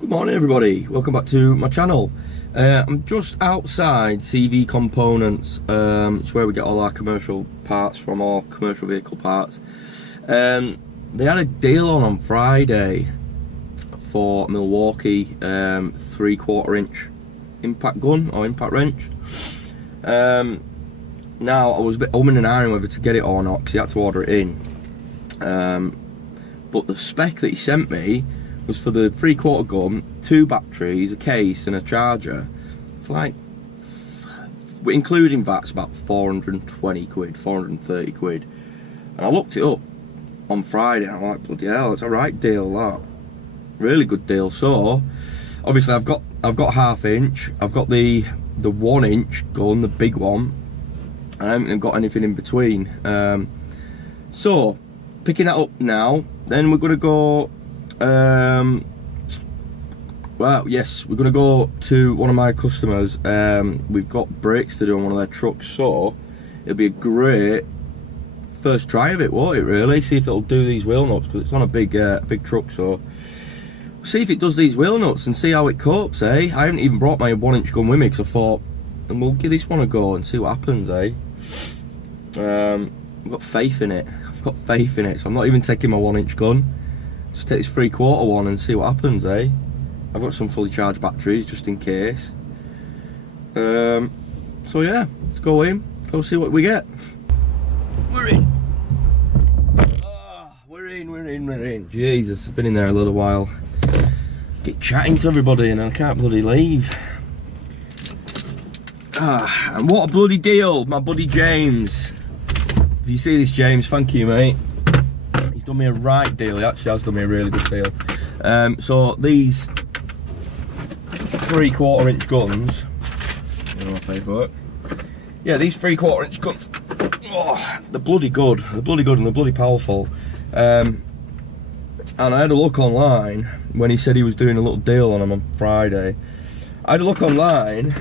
Good morning everybody, welcome back to my channel. I'm just outside CV Components. It's where we get all our commercial parts from, all commercial vehicle parts. They had a deal on Friday for Milwaukee 3/4 inch impact gun or impact wrench. Now I was a bit umming and ahhing whether to get it or not because he had to order it in. But the spec that he sent me was for the 3/4 gun, 2 batteries, a case and a charger for like, including VAT's about 420 quid, 430 quid. And I looked it up on Friday and I'm like, bloody hell, it's a right deal that. Really good deal. So obviously I've got 1/2 inch, I've got the 1 inch gun, the big one, and I haven't got anything in between. So picking that up now, then we're gonna go well, yes, we're going to go to one of my customers. We've got brakes to do on one of their trucks, so it'll be a great first try of it, won't it, really? See if it'll do these wheel nuts, because it's on a big truck, so see if it does these wheel nuts and see how it copes, eh? I haven't even brought my 1 inch gun with me, because I thought, and we'll give this one a go and see what happens, eh? I've got faith in it. I've got faith in it, so I'm not even taking my 1 inch gun. Just take this 3/4 one and see what happens, eh? I've got some fully charged batteries just in case. So yeah, let's go in, go see what we get. We're in. Oh, we're in. Jesus, I've been in there a little while. Get chatting to everybody and I can't bloody leave. And what a bloody deal, my buddy James. If you see this, James, thank you, mate. He's done me a right deal. He actually has done me a really good deal. So these 3/4 inch guns, yeah, these 3/4 inch guns, oh, they're bloody good. They're bloody good and they're bloody powerful. And I had a look online when he said he was doing a little deal on them on Friday. I had a look online,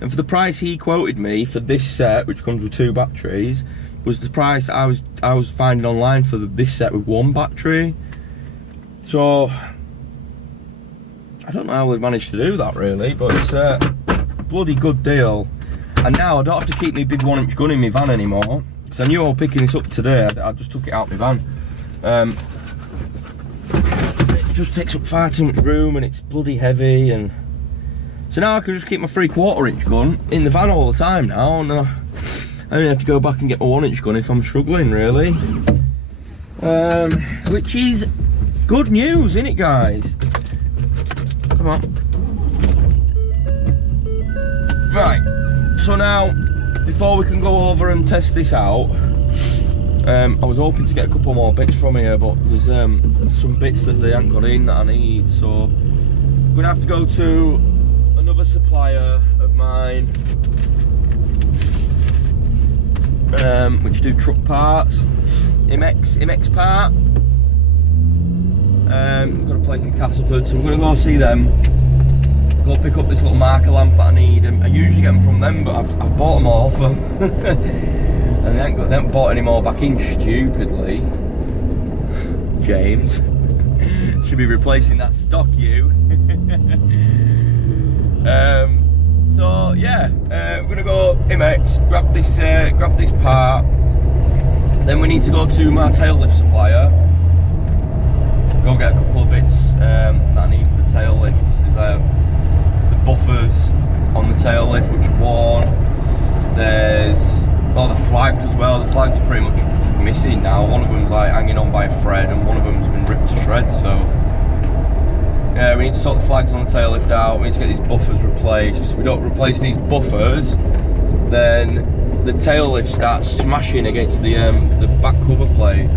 and for the price he quoted me for this set, which comes with 2 batteries, was the price I was finding online for this set with 1 battery. So I don't know how they've managed to do that, really, but it's a bloody good deal. And now I don't have to keep my big 1 inch gun in my van anymore, because I knew I was picking this up today. I just took it out my van. It just takes up far too much room and it's bloody heavy, and so now I can just keep my 3/4 inch gun in the van all the time now, and I don't have to go back and get my 1 inch gun if I'm struggling, really. Which is good news, isn't it, guys? Come on. Right, so now, before we can go over and test this out, I was hoping to get a couple more bits from here, but there's some bits that they haven't got in that I need, so I'm going to have to go to another supplier of mine, which do truck parts, Iveco part. I've got a place in Castleford, so I'm going to go see them, go pick up this little marker lamp that I need. I usually get them from them, but I've bought them all off them. And they haven't bought any more back in, stupidly. James should be replacing that stock, you. So yeah, we're gonna go Iveco, grab this part. Then we need to go to my tail lift supplier, go get a couple of bits that I need for the tail lift, because there's the buffers on the tail lift which are worn. There's all the flags as well. The flags are pretty much missing now. One of them's like hanging on by a thread and one of them's been ripped to shreds, so yeah, we need to sort the flags on the tail lift out. We need to get these buffers replaced, because if we don't replace these buffers, then the tail lift starts smashing against the back cover plate,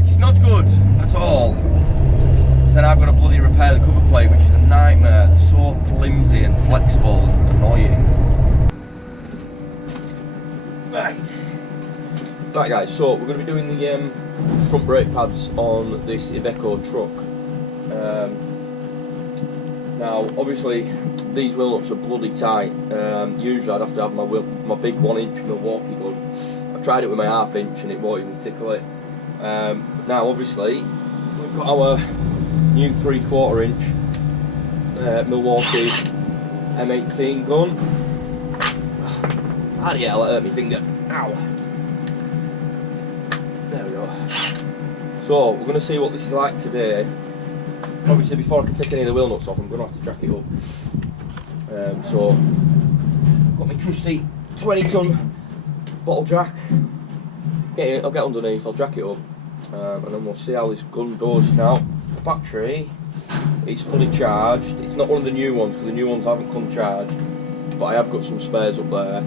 which is not good at all. Because then I've got to bloody repair the cover plate, which is a nightmare. They're so flimsy and flexible and annoying. Right guys, so we're going to be doing the front brake pads on this Iveco truck. Now obviously these wheel nuts are bloody tight. Usually I'd have to have my big 1 inch Milwaukee gun. I've tried it with my 1/2 inch and it won't even tickle it. Now obviously we've got our new 3/4 inch Milwaukee M18 gun. Bloody hell, it hurt my finger. Ow. There we go. So, we're going to see what this is like today. Obviously, before I can take any of the wheel nuts off, I'm going to have to jack it up. So, got my trusty 20-ton bottle jack. I'll get underneath, I'll jack it up, and then we'll see how this gun does. Now, the battery is fully charged. It's not one of the new ones, because the new ones haven't come charged, but I have got some spares up there.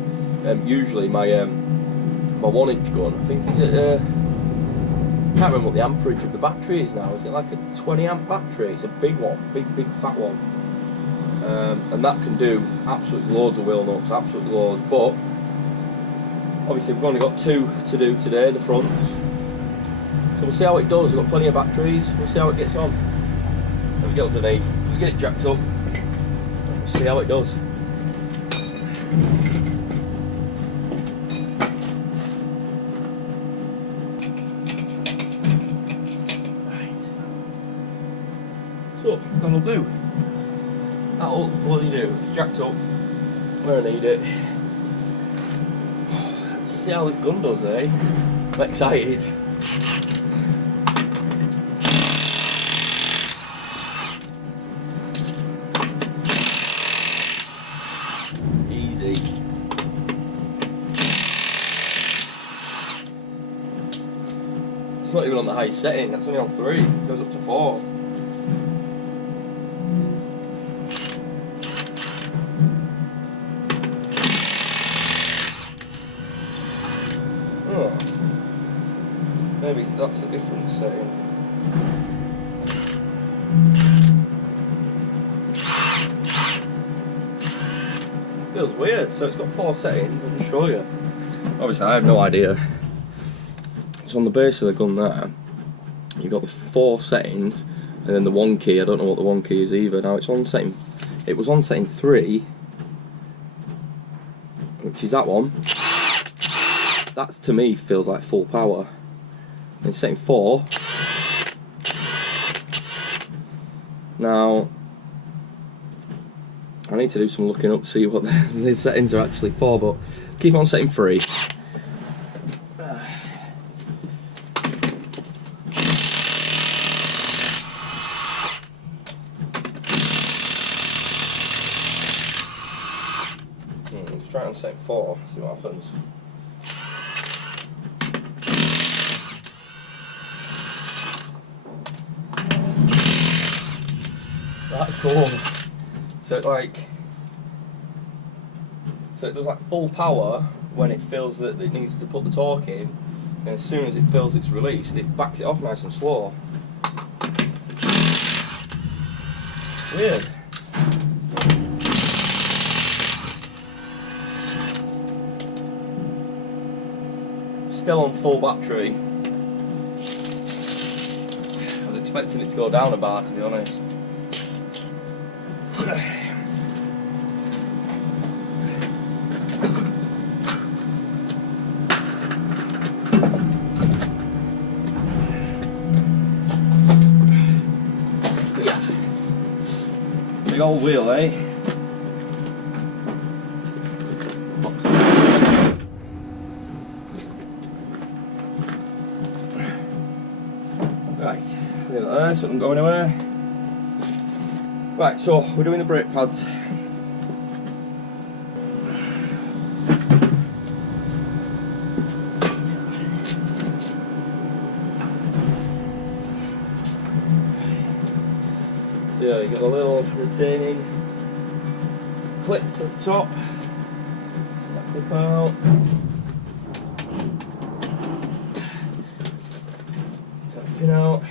Usually my 1-inch gun, I think, is it, I can't remember what the amperage of the battery is now. Is it like a 20 amp battery? It's a big one, big fat one. And that can do absolutely loads of wheel nuts, absolutely loads, but obviously we've only got 2 to do today, the fronts. So we'll see how it does. We've got plenty of batteries, we'll see how it gets on. Then we get underneath, we get it jacked up, we'll see how it does. So, that'll do. That'll bloody do. It's jacked up where I need it. Let's see how this gun does, eh? I'm excited. Easy. It's not even on the highest setting, that's only on 3. It goes up to 4. Maybe that's a different setting. Feels weird, so it's got 4 settings, I'll just show you. Obviously I have no idea. It's on the base of the gun there. You've got the 4 settings, and then the 1 key, I don't know what the 1 key is either. Now it's on setting, it was on setting 3, which is that one. That to me feels like full power. And setting 4. Now I need to do some looking up to see what the settings are actually for, but keep on setting 3. Let's try on setting 4, see what happens. That's cool. So it does like full power when it feels that it needs to put the torque in, and as soon as it feels it's released, it backs it off nice and slow. Weird. Still on full battery. I was expecting it to go down a bar, to be honest. Yeah. Big old wheel, eh? Right, leave it there so it doesn't go anywhere. Right, so we're doing the brake pads. Yeah, you got a little retaining clip at the top. That clip out. That pin out.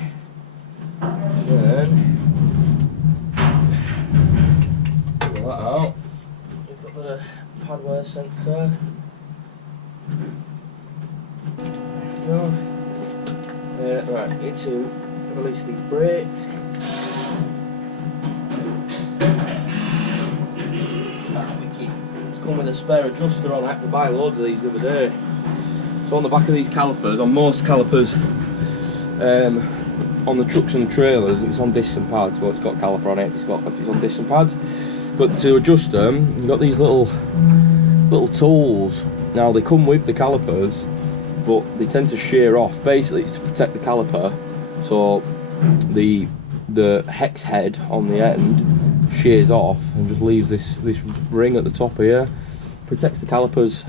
And then pull that out. You've got the pad wear sensor. There we go. Right, need to release these brakes. It's come with a spare adjuster on. I had to buy loads of these the other day. So on the back of these calipers, on most calipers, on the trucks and trailers, it's on discs and pads. Well, it's got caliper on it. It's on discs and pads. But to adjust them, you've got these little tools. Now they come with the calipers, but they tend to shear off. Basically, it's to protect the caliper. So the hex head on the end shears off and just leaves this ring at the top here. Protects the calipers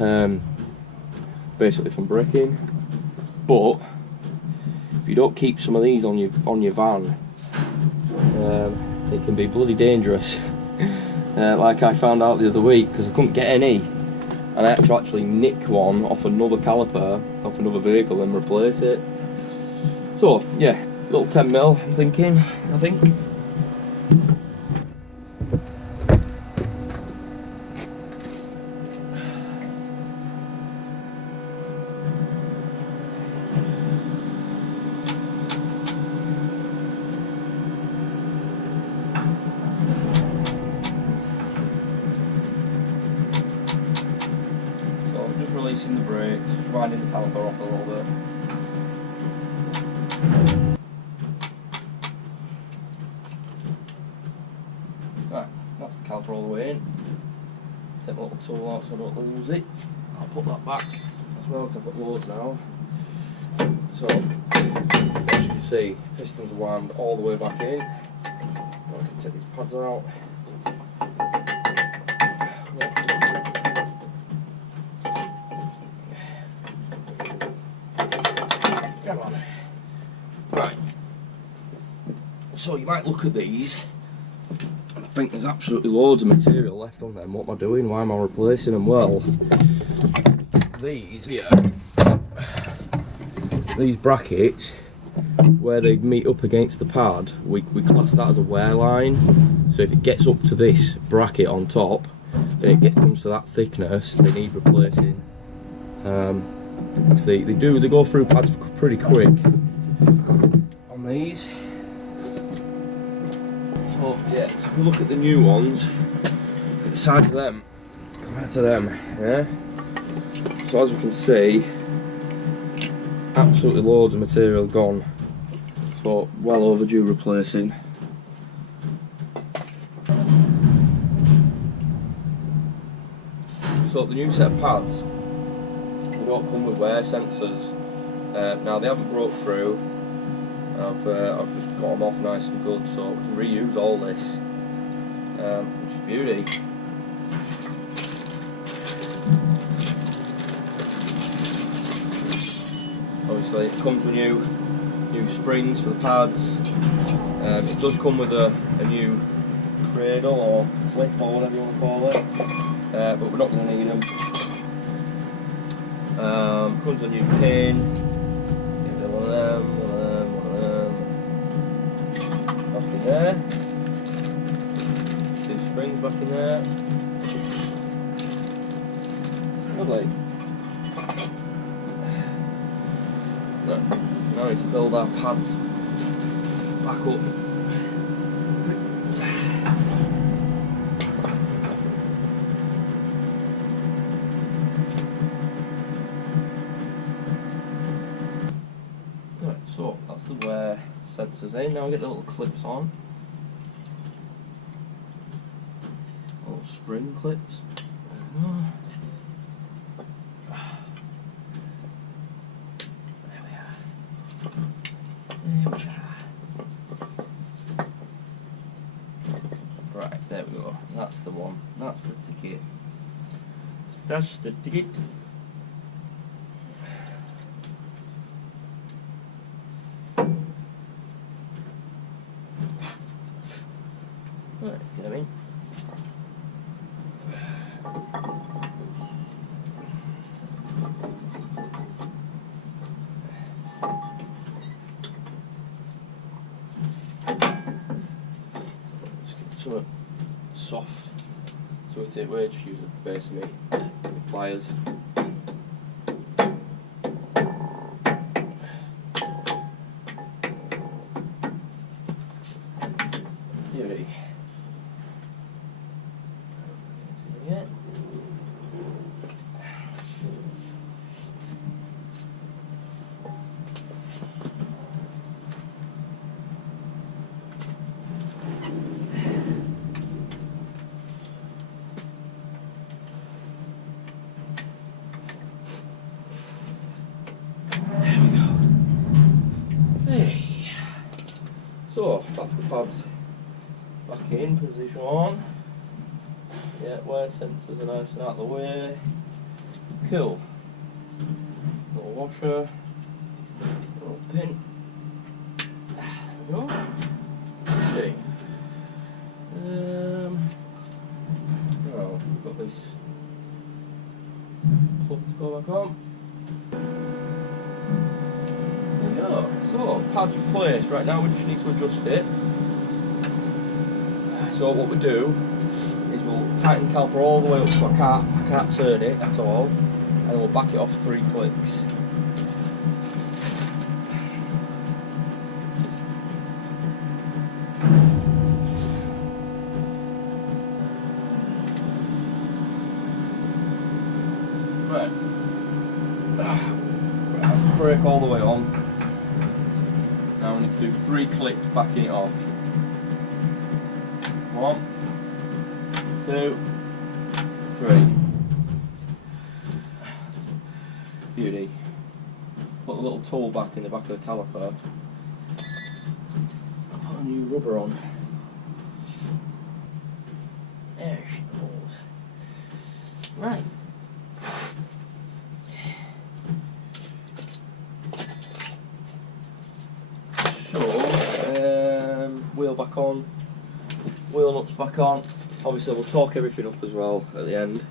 basically from breaking. But if you don't keep some of these on your van, it can be bloody dangerous. Like I found out the other week, because I couldn't get any, and I had to actually nick one off another caliper off another vehicle and replace it. So yeah, little 10mm I'm thinking, I think. Releasing the brakes, just winding the caliper off a little bit. Right, that's the caliper all the way in. Take the little tool out so I don't lose it. I'll put that back as well because I've got loads now. So, as you can see, pistons are wound all the way back in. Now I can take these pads out. Come on. Right. So you might look at these and think there's absolutely loads of material left on them. What am I doing? Why am I replacing them? Well, these here, these brackets, where they meet up against the pad, we class that as a wear line. So if it gets up to this bracket on top, and it comes to that thickness, they need replacing. They go through pads pretty quick on these. So yeah, if we look at the new ones, at the side of them compared to them, yeah. So as we can see, absolutely loads of material gone. So well overdue replacing. So the new set of pads don't come with wear sensors. Now they haven't broke through. I've just got them off nice and good, so we can reuse all this, which is beauty. Obviously, it comes with new springs for the pads. It does come with a new cradle or clip or whatever you want to call it, but we're not going to need them. Comes with a new pin. Give it one of them. Back in there. 2 springs back in there. Lovely. Right, now we need to build our pads back up. So that's the wear sensors in. Now we get the little clips on. Little spring clips. There we are. Right, there we go. That's the one. That's the ticket. That's the ticket. Right, get them in. Just get something soft to it away, just use the base of me pliers. Beauty. Yeah. pads back in position 1. Yeah, wear sensors are nice and out of the way. Cool. Little washer, little pin. There we go. Okay. Now we've got this plug to go back on. There we go. So, pads replaced. Right now we just need to adjust it. So what we do is we'll tighten the caliper all the way up so I can't turn it at all, and then we'll back it off 3 clicks. Right. Brake all the way on. Now we need to do 3 clicks backing it off. 1, 2, 3. Beauty. Put a little tool back in the back of the caliper. Put a new rubber on. There she goes. Right. So, wheel back on. Wheel nuts back on. Obviously we'll torque everything up as well at the end.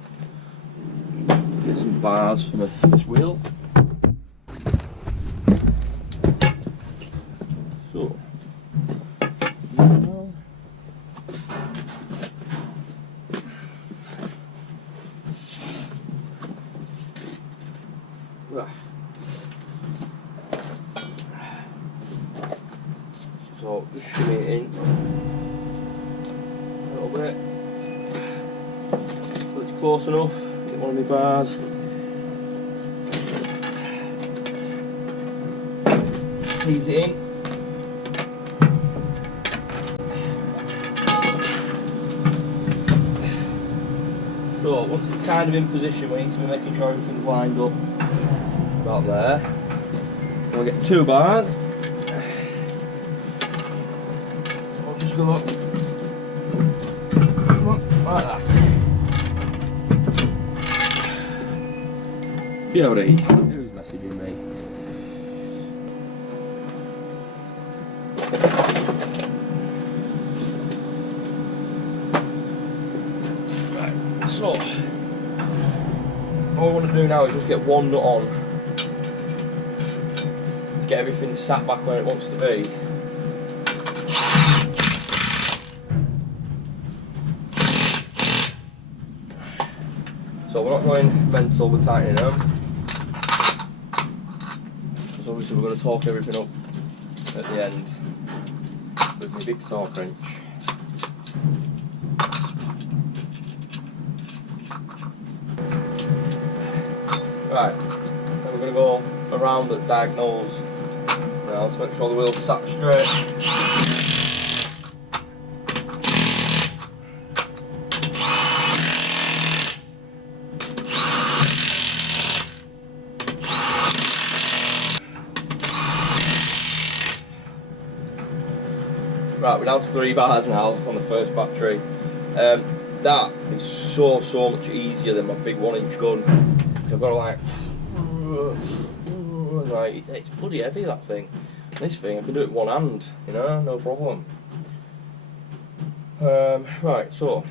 Get some bars from this wheel. So, so just shimmy it in. Bit. So it's close enough, get one of my bars. Tease it in. So once it's kind of in position, we need to be making sure everything's lined up about there. We'll get 2 bars. I'll just go up. Like that. Beauty. Who's messaging me? Right, so all I want to do now is just get 1 nut on to get everything sat back where it wants to be. So we're not going mental with tightening them, because obviously we're going to torque everything up at the end with my big torque wrench. Right, then we're going to go around at diagonals now to make sure the wheel's sat straight. Right, we're down to 3 bars now on the first battery. That is so much easier than my big 1-inch gun. I've got to like, it's bloody heavy, that thing. This thing I can do it with 1 hand, you know, no problem. Right, so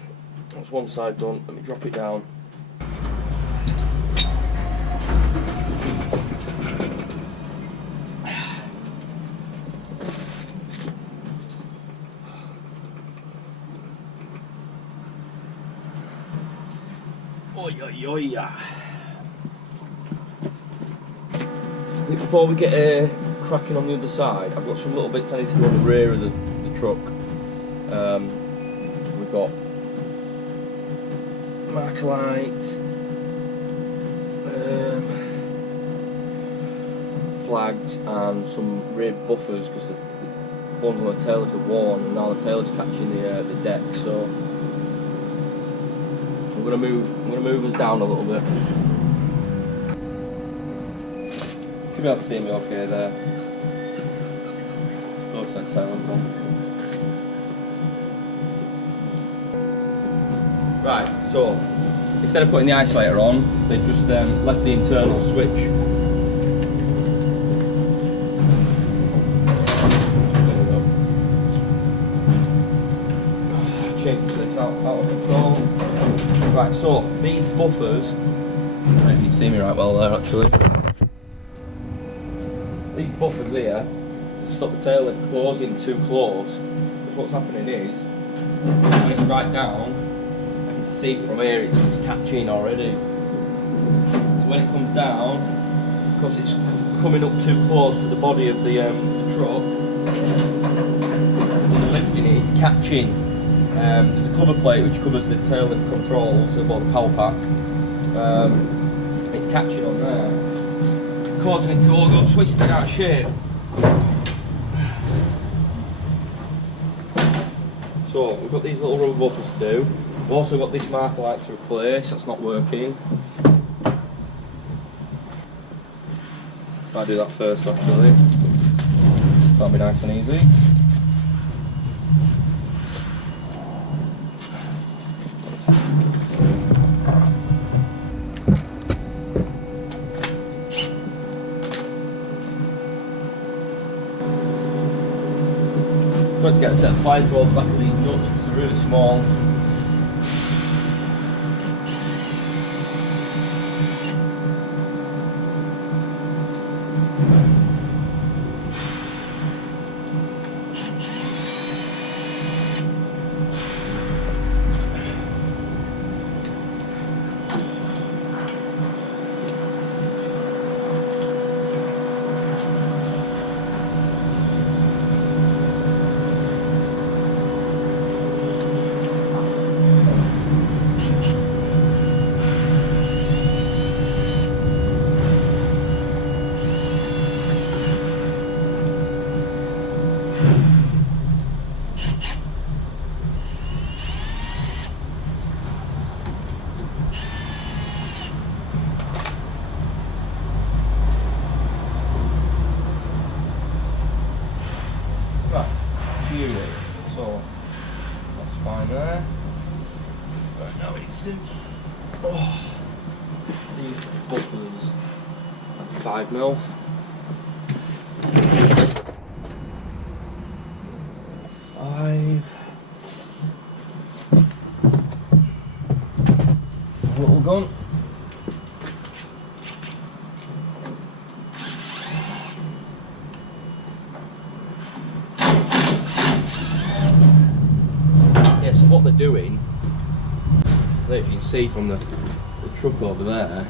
that's one side done. Let me drop it down. Before we get cracking on the other side, I've got some little bits I need to do on the rear of the truck. We've got marker light, flags and some rear buffers, because the ones on the taillift are worn and now the taillift's catching the deck, so I'm gonna move us down a little bit. Should be able to see me okay there. Looks like taillift one. Right, so instead of putting the isolator on, they just left the internal switch. Change this out of control. Right, so these buffers, I don't know if you can see me right well there actually. These buffers here stop the tail lift closing too close, because what's happening is, when it's right down, I can see it from here, it's catching already. So when it comes down, because it's coming up too close to the body of the truck, lifting it, it's catching. There's a cover plate which covers the tail lift controls, so about the power pack. It's catching on there, causing it to all go twisted out of shape. So we've got these little rubber buffers to do. We've also got this marker light to replace, that's not working. I'll do that first actually. That'll be nice and easy. Got to get a set of pliers to hold the back of these nuts because they're really small. Unit, so that's fine there. Right, now we need to do these buffers at 5mm. Little gun. What they're doing, I don't know if you can see from the truck over there,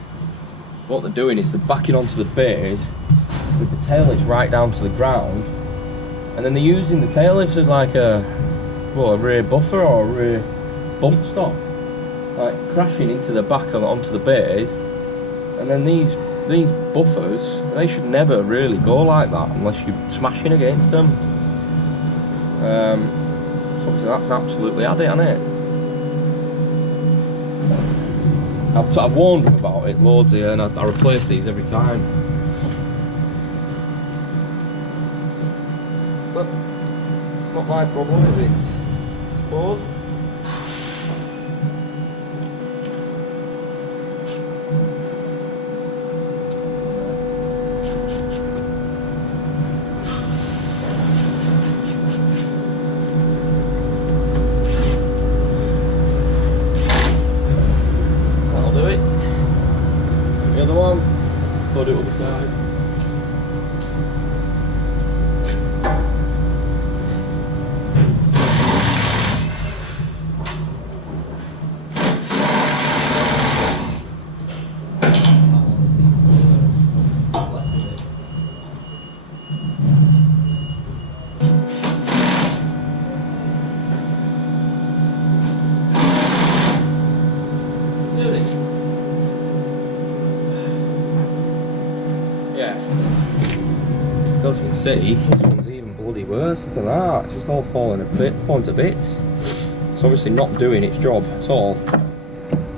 what they're doing is they're backing onto the bays with the tail lifts right down to the ground, and then they're using the tail lifts as like a rear buffer or a rear bump stop, like crashing into the back onto the bays. And then these buffers, they should never really go like that unless you're smashing against them. So that's absolutely had it, hasn't it? I've warned them about it loads here, and I replace these every time. But it's not my problem, is it? I suppose. The other one, put it on the side. As you can see, this one's even bloody worse. Look at that, it's just all falling to bits. It's obviously not doing its job at all.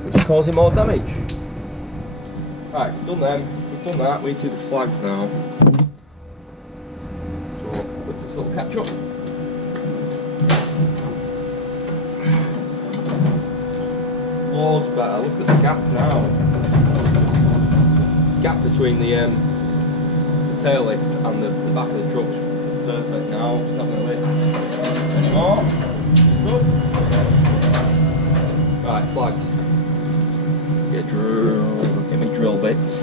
It's causing more damage. Right, we've done them, we've done that, we need to do the flags now. So, let's just little catch up. better. Look at the gap now. Gap between the tail lift and the back of the truck's perfect now. It's not going to lift anymore. Good. Right, flags. Get me drill bits.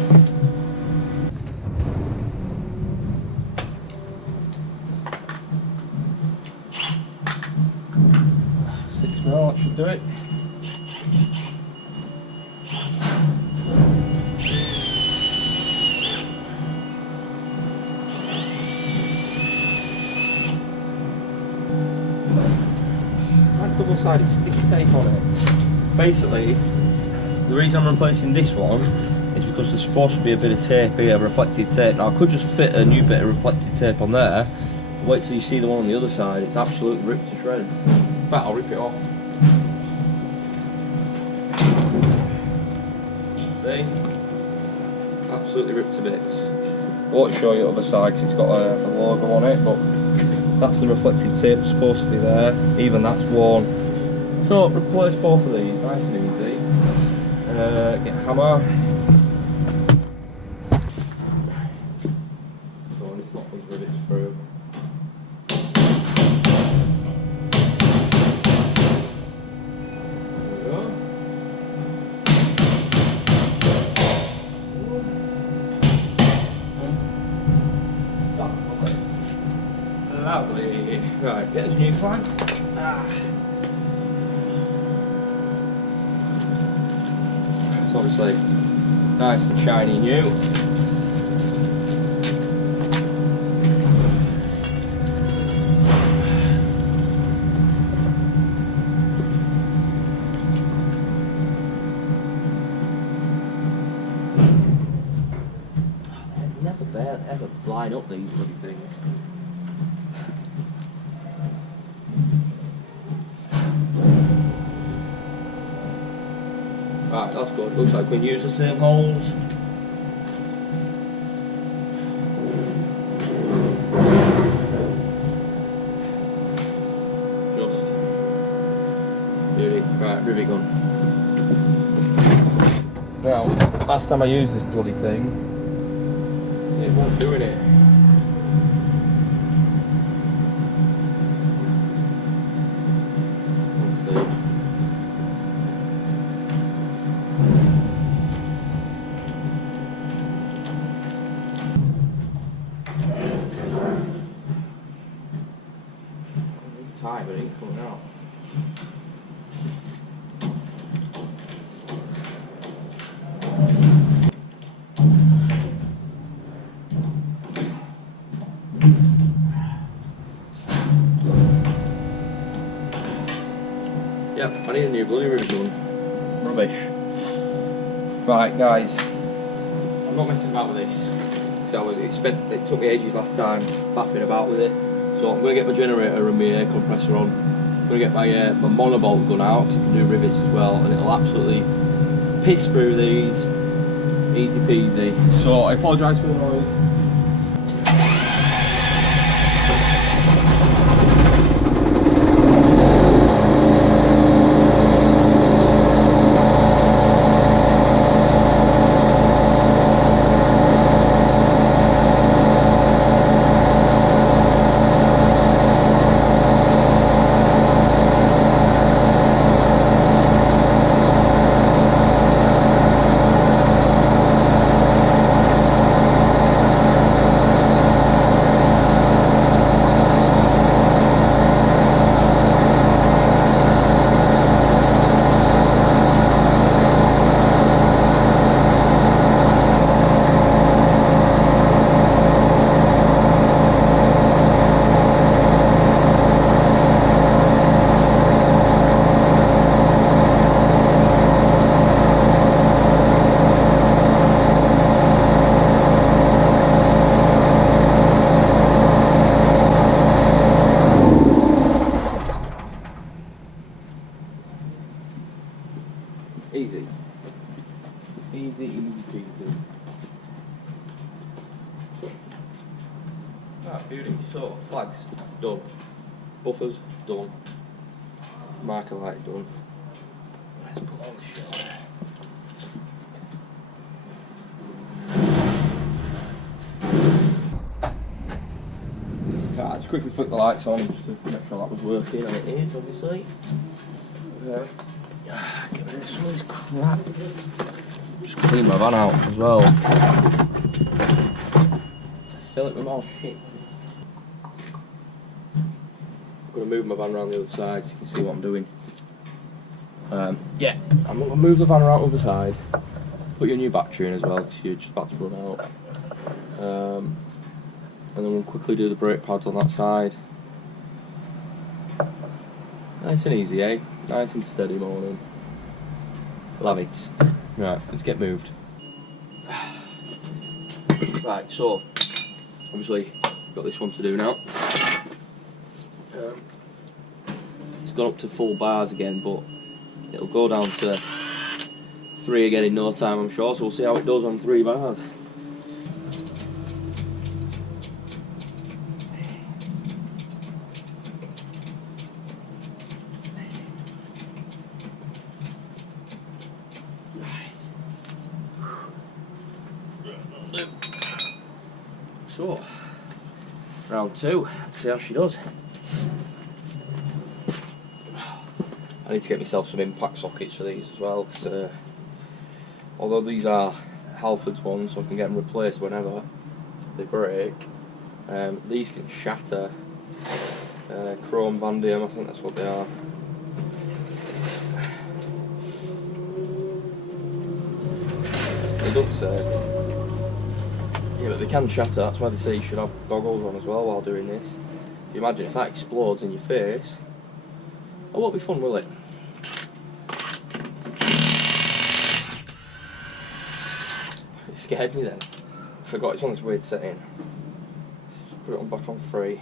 6mm, that should do it. It's like double-sided sticky tape on it. Basically, the reason I'm replacing this one is because there's supposed to be a bit of tape here, reflective tape. Now I could just fit a new bit of reflective tape on there, but wait till you see the one on the other side. It's absolutely ripped to shreds. In fact, I'll rip it off. See? Absolutely ripped to bits. I won't show you the other side because it's got a logo on it, but that's the reflective tape that's supposed to be there. Even that's worn. So replace both of these, nice and easy. Get a hammer. So it's not these rivets through. There we go. Lovely. Right, get us new flags. It's obviously nice and shiny new. They never ever line up these bloody things. Right, that's good. Looks like we can use the same holes. Just beauty. Right, rivet gun. Now, last time I used this bloody thing, it wasn't doing it. Tight, but it ain't coming out. Yep, I need a new bloody rivet gun. Rubbish. Right, guys, I'm not messing about with this. So it took me ages last time faffing about with it. So I'm going to get my generator and my air compressor on. I'm going to get my monobolt gun out because it can do rivets as well, and it'll absolutely piss through these. Easy peasy. So I apologise for the noise. Easy. Easy, easy peasy. Right, beauty. So, flags, done. Buffers, done. Marker light, done. Let's put all this shit on there. quickly flick the lights on just to make sure that was working, and it is, obviously. Get rid of some of this crap. Just clean my van out as well. Fill it with more shit. I'm going to move my van around the other side so you can see what I'm doing. Yeah, I'm going to move the van around the other side. Put your new battery in as well because you're just about to run out. And then we'll quickly do the brake pads on that side. Nice and easy, eh? Nice and steady morning. Love it. Right, let's get moved. Right, so obviously got this one to do now. It's gone up to full bars again, but it'll go down to 3 again in no time, I'm sure. So we'll see how it does on 3 bars. So, round 2, let's see how she does. I need to get myself some impact sockets for these as well, because although these are Halford's ones, so I can get them replaced whenever they break, these can shatter. Chrome vanadium, I think that's what they are. They don't say. Yeah, but they can shatter, that's why they say you should have goggles on as well while doing this. You imagine if that explodes in your face, it won't be fun, will it? It scared me then. I forgot it's on this weird setting. Just put it on back on 3.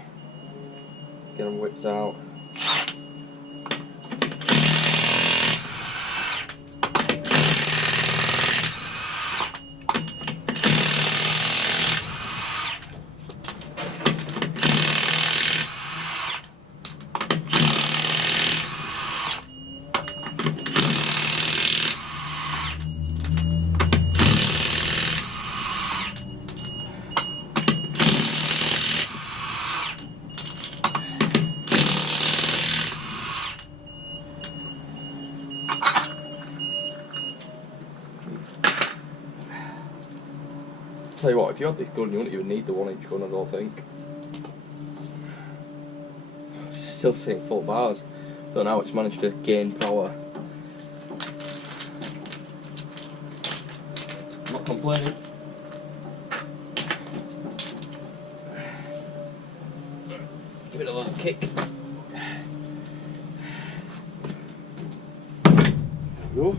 Get them whipped out. Tell you what, if you had this gun, you wouldn't even need the 1-inch gun, I don't think. Still seeing full bars. Don't know how it's managed to gain power. I'm not complaining. Give it a little kick. There we go.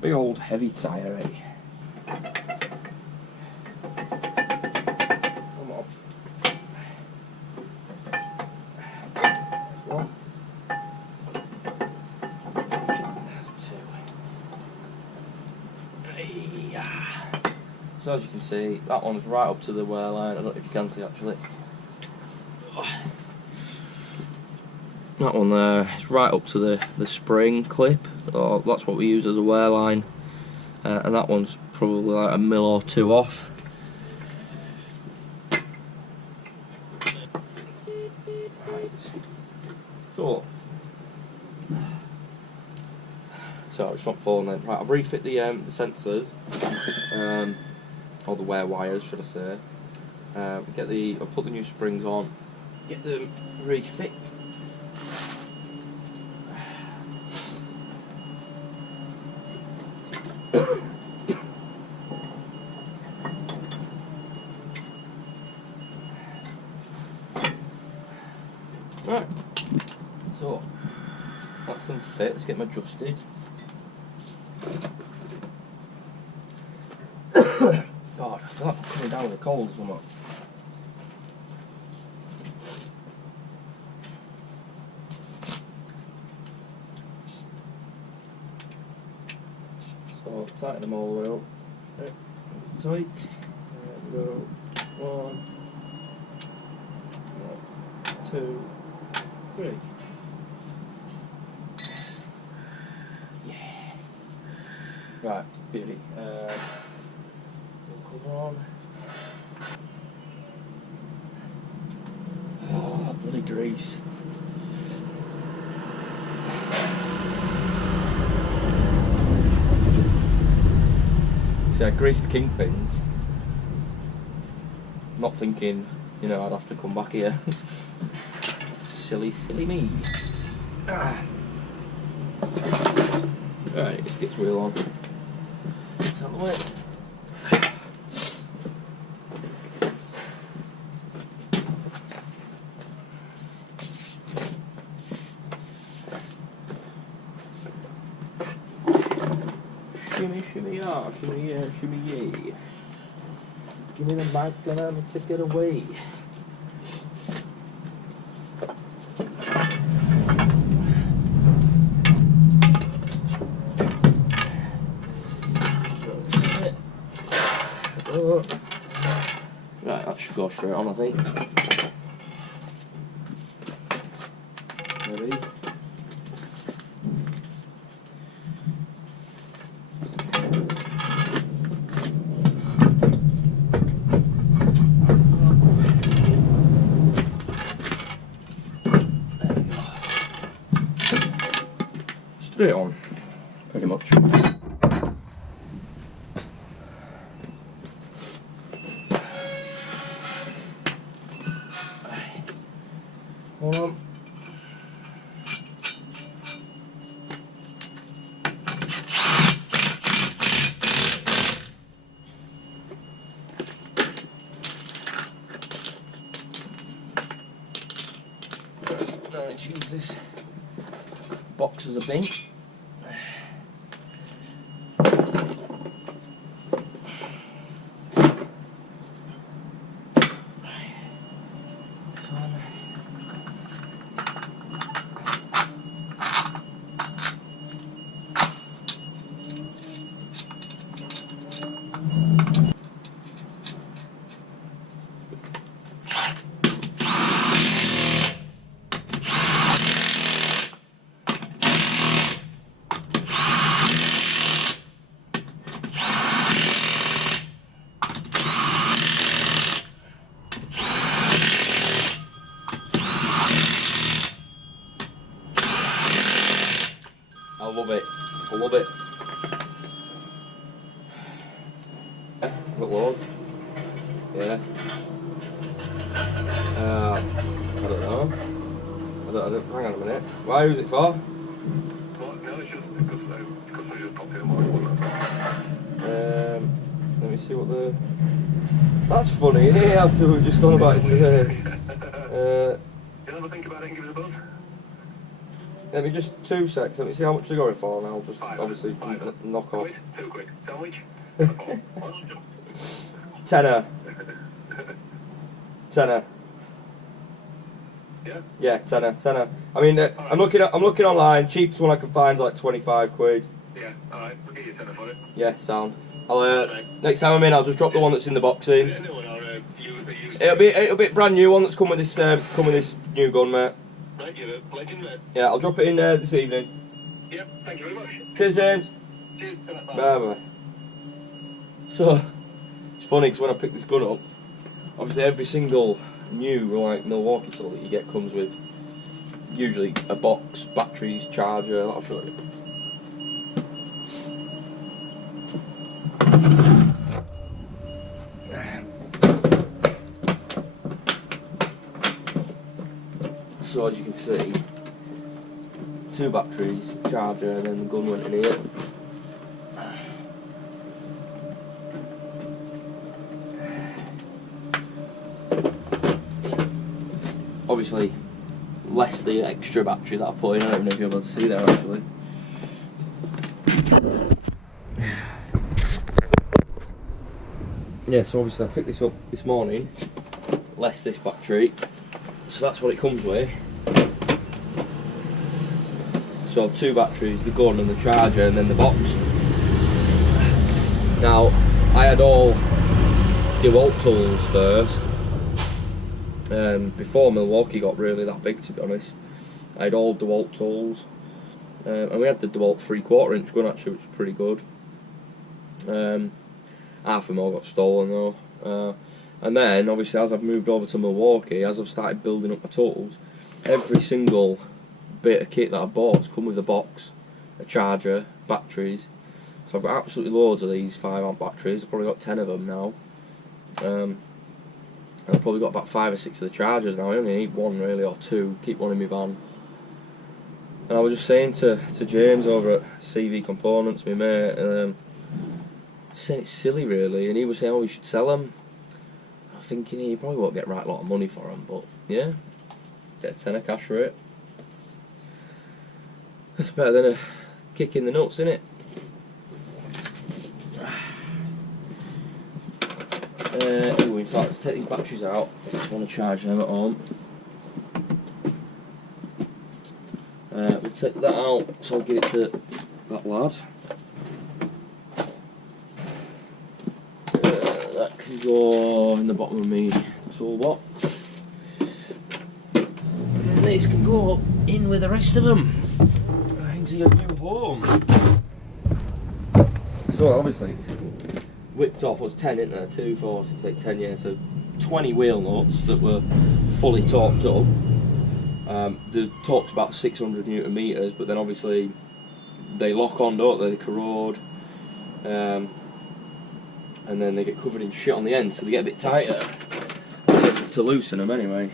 Big old heavy tyre, eh? Come on. One. Two. So as you can see, that one's right up to the wear line. I don't know if you can see actually. That one there is right up to the spring clip, or that's what we use as a wear line, and that one's probably like 1 mil or 2 off. Right. So it's not falling then. Right, I've refit the sensors, or the wear wires, should I say. I'll put the new springs on, get them refit. Right, so that's them fit, let's get them adjusted. God, I feel like I'm coming down with a cold or something. So tighten them all the way up. Right, it's tight. There we go. 1, 2, 3. Yeah. Right, beauty. Cover on. Oh, bloody grease. See, I greased the kingpins. Not thinking, you know, I'd have to come back here. Silly me. Ah. Right, let's get wheel on. It's on the way. Shimmy yeah, shimmy yay. Give me the mic and I'll take it away. Right, that should go straight on, I think. Ready? Straight on, pretty much. Hold on. Now let's use this box as a bin. I love it. I love it. Yeah, got loads. Yeah. I don't know. I don't. Hang on a minute. Why was it for? Well, no, it's just because I just popped in one. Let me see what the. That's funny, isn't it? After we were just on about it today. Did you ever think about it and give us a buzz? Let me just 2 secs. Let me see how much they're going for, and I'll just obviously knock off. Quid? 2 quid. Sandwich? Tenner. Tenner. Yeah? Yeah, tenner. I mean, I'm looking online. Cheapest one I can find is like 25 quid. Yeah, alright, we'll get you a tenner for it. Yeah, sound. I'll next time I'm in, I'll just drop the one that's in the box in. It'll be a brand new one that's come with this new gun, mate. Right, you're a legend, mate. Yeah, I'll drop it in this evening. Yep, thank you very much. Cheers, James. Cheers. Bye. So, it's funny because when I picked this gun up, obviously every single new like Milwaukee tool that you get comes with usually a box, batteries, charger. I'll show you. So as you can see, 2 batteries, charger, and then the gun went in here. Obviously, less the extra battery that I put in. I don't know if you're able to see there actually. Yeah, so obviously I picked this up this morning, less this battery. So that's what it comes with. So 2 batteries, the gun and the charger, and then the box. Now, I had all DeWalt tools first, before Milwaukee got really that big, to be honest. I had all DeWalt tools, and we had the DeWalt 3/4 inch gun actually, which was pretty good. Half of them all got stolen though. And then obviously as I've moved over to Milwaukee, as I've started building up my tools, every single bit of kit that I bought has come with a box, a charger, batteries. So I've got absolutely loads of these 5 amp batteries. I've probably got 10 of them now. And I've probably got about 5 or 6 of the chargers now. I only need 1 really, or 2, keep one in my van. And I was just saying to James over at CV Components, my mate, saying it's silly really, and he was saying, oh, you should sell them. I'm thinking, you probably won't get right lot of money for them, but yeah, get a tenner cash for it. It's better than a kick in the nuts, isn't it? Anyway, in fact, let's take these batteries out. I want to charge them at home. We'll take that out, so I'll give it to that lad. That can go in the bottom of my toolbox. And these can go in with the rest of them into your new home. So obviously it's whipped off, what's 10 isn't there? 2, 4, 6, 8, 10, yeah, so 20 wheel nuts that were fully torqued up. The torque's about 600 newton meters, but then obviously they lock on, don't they? They corrode, and then they get covered in shit on the end, so they get a bit tighter to loosen them anyway.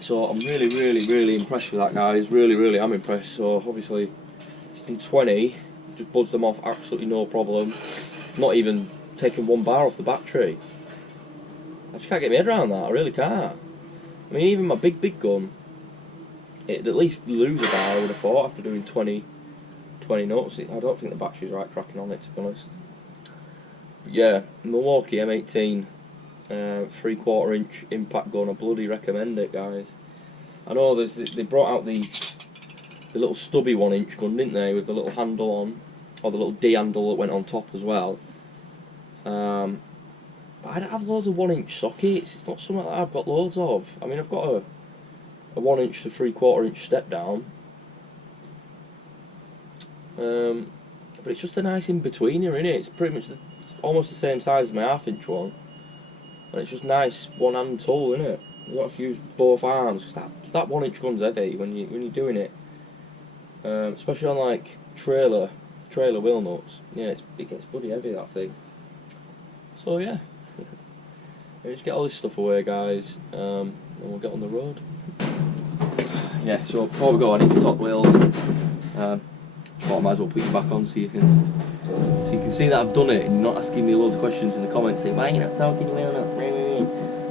So I'm really impressed with that, guys. Really am impressed. So obviously, in 20, just buds them off absolutely no problem. Not even taking 1 bar off the battery. I just can't get my head around that. I really can't. I mean, even my big gun, it'd at least lose a bar, I would have thought, after doing 20 nuts. I don't think the battery's right cracking on it, to be honest. But yeah, Milwaukee M18 3/4 inch impact gun. I bloody recommend it, guys. I know they brought out the little stubby 1 inch gun, didn't they, with the little handle on, or the little D handle that went on top as well. But I don't have loads of 1 inch sockets. It's not something that I've got loads of. I mean, I've got a 1 inch to 3/4 inch step down. But it's just a nice in-betweener, innit? It's pretty much almost the same size as my 1/2 inch one. And it's just nice one-hand tool, innit? You don't have to use both arms, because that 1 inch gun's heavy when you're doing it. Especially on like trailer wheel nuts. Yeah, it gets bloody heavy, that thing. So yeah. Just get all this stuff away, guys, and we'll get on the road. Yeah, so before we go, I need to top wheels. I might as well put you back on so you can see that I've done it and you're not asking me loads of questions in the comments saying, why are you not talking to me or not?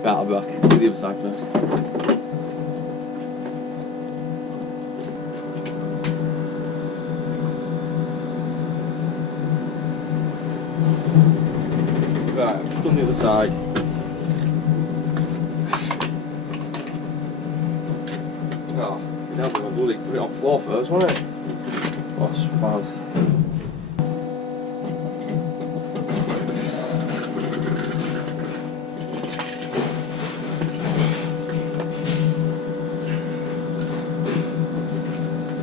Right, I'll be back. Do the other side first. Right, I've just done the other side. Oh, now we're bloody put it on the floor first, wasn't it? Oh, spaz.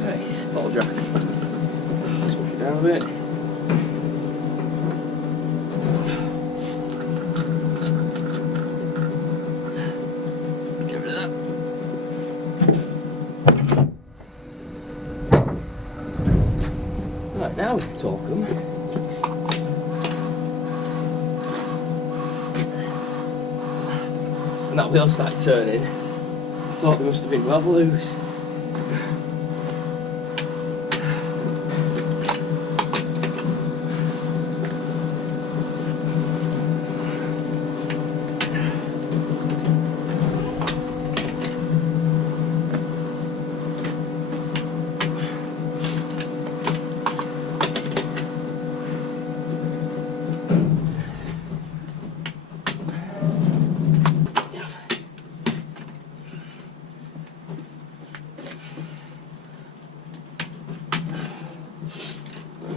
Okay, bottle jack. Switch it down a bit. Get rid of that. Right, now we can torque them. And that wheel started turning. I thought they must have been well loose.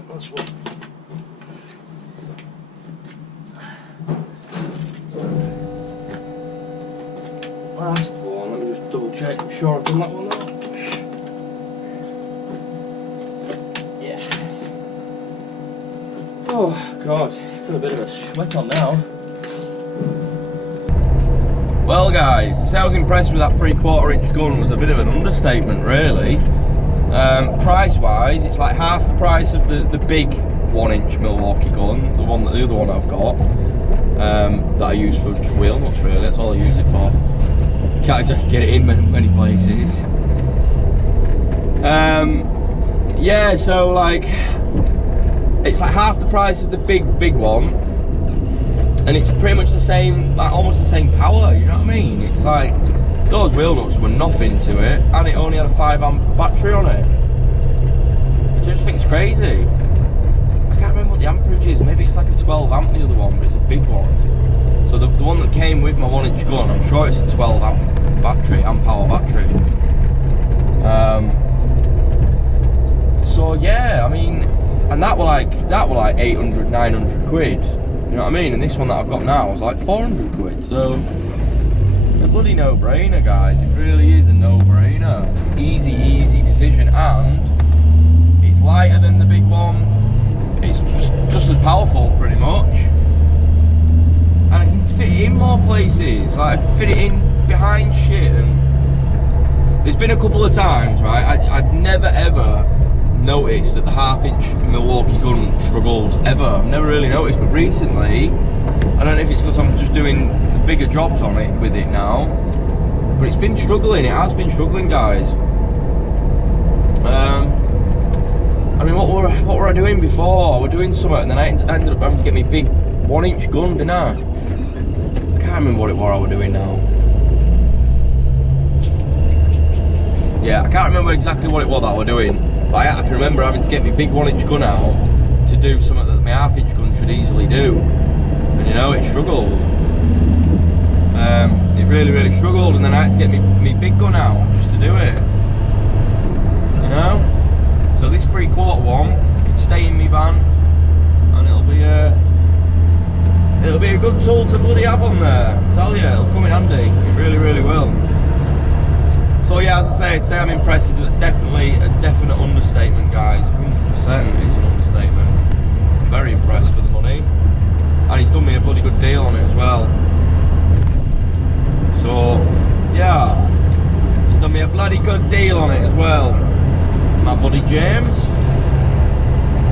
That's what. sure I've done that one though. Yeah. Oh god, got a bit of a sweat on now. Well guys, to say I was impressed with that 3/4 inch gun was a bit of an understatement really. Price wise, it's like half the price of the big 1-inch Milwaukee gun, the other one I've got, that I use for just wheel nuts really, that's all I use it for. Can't exactly get it in many places. Yeah, so like, it's like half the price of the big one, and it's pretty much the same, like almost the same power, you know what I mean? It's like, those wheel nuts were nothing to it, and it only had a 5 amp battery on it. I just think it's crazy. I can't remember what the amperage is, maybe it's like a 12 amp the other one, but it's a big one. So the one that came with my 1-inch gun, I'm sure it's a 12 amp battery, amp hour battery. So yeah, I mean, and that were like 800, 900 quid. You know what I mean? And this one that I've got now is like 400 quid. So it's a bloody no-brainer, guys. It really is a no-brainer. Easy decision, and it's lighter than the big one. It's just as powerful, pretty much. And I can fit it in more places. Like I can fit it in behind shit. And there's been a couple of times, right? I'd never ever noticed that the 1/2 inch Milwaukee gun struggles ever. I've never really noticed, but recently, I don't know if it's because I'm just doing bigger jobs on it with it now, but it's been struggling. It has been struggling, guys. I mean, what were I doing before? I was doing something, and then I ended up having to get me big 1-inch gun, didn't I? I can't remember what it was I was doing now. Yeah, I can't remember exactly what it was that I was doing, but I can remember having to get my big 1-inch gun out to do something that my 1/2 inch gun should easily do. And you know, it struggled. It really struggled, and then I had to get me big gun out just to do it. You know? So this 3/4 one can stay in my van, and it'll be a good tool to bloody have on there. I tell you, it'll come in handy. It really will. So yeah, as I say I'm impressed is definitely a definite understatement, guys. 100% it's an understatement. I'm very impressed for the money, and he's done me a bloody good deal on it as well. So yeah, he's done me a bloody good deal on it as well, my buddy James.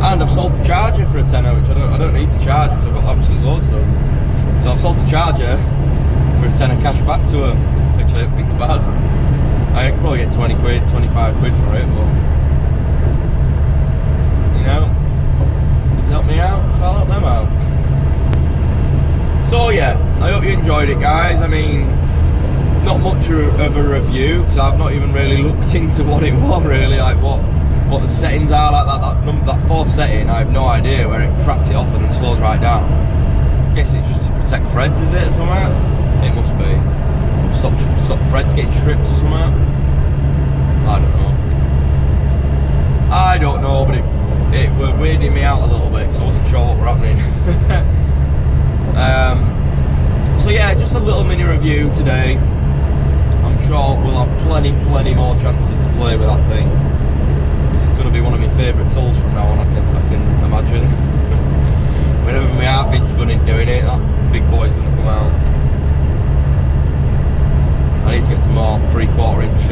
And I've sold the charger for a tenner, which I don't need the charger because I've got absolutely loads of them. So I've sold the charger for a tenner cash back to him, which I don't think is bad. I could probably get 20 quid, 25 quid for it, but you know, he's helped me out, so I'll help them out. So yeah, I hope you enjoyed it, guys. I mean, not much of a review because I've not even really looked into what it was really, like what the settings are, like that 4th setting. I have no idea where it cracked it off and then slows right down. I guess it's just to protect threads, is it, or something? It must be. Stop threads getting stripped or something. I don't know, but it was weirding me out a little bit because I wasn't sure what were happening. So yeah, just a little mini review today. I'm sure we'll have plenty more chances to play with that thing, because it's going to be one of my favourite tools from now on. I can imagine. Whenever my 1/2 inch gun ain't doing it, that big boy's going to come out. I need to get some more 3/4 inch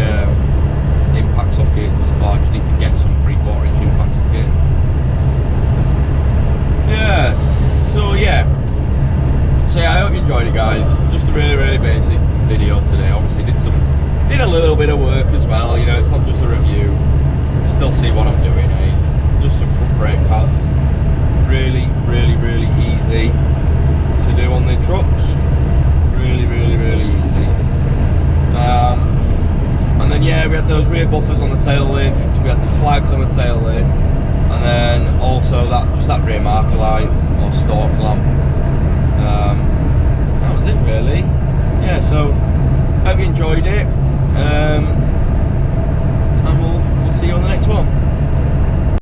impact sockets, or I just need to get some 3/4 inch impact sockets. Yes, so yeah, I hope you enjoyed it, guys. Just a really basic video today. Obviously did a little bit of work as well, you know, it's not just a review. Still see what I'm doing, eh? Just some front brake pads. Really easy to do on the trucks. Really easy. And then yeah, we had those rear buffers on the tail lift, we had the flags on the tail lift, and then also that rear marker light or stalk lamp. That was it really. Yeah, so hope you enjoyed it.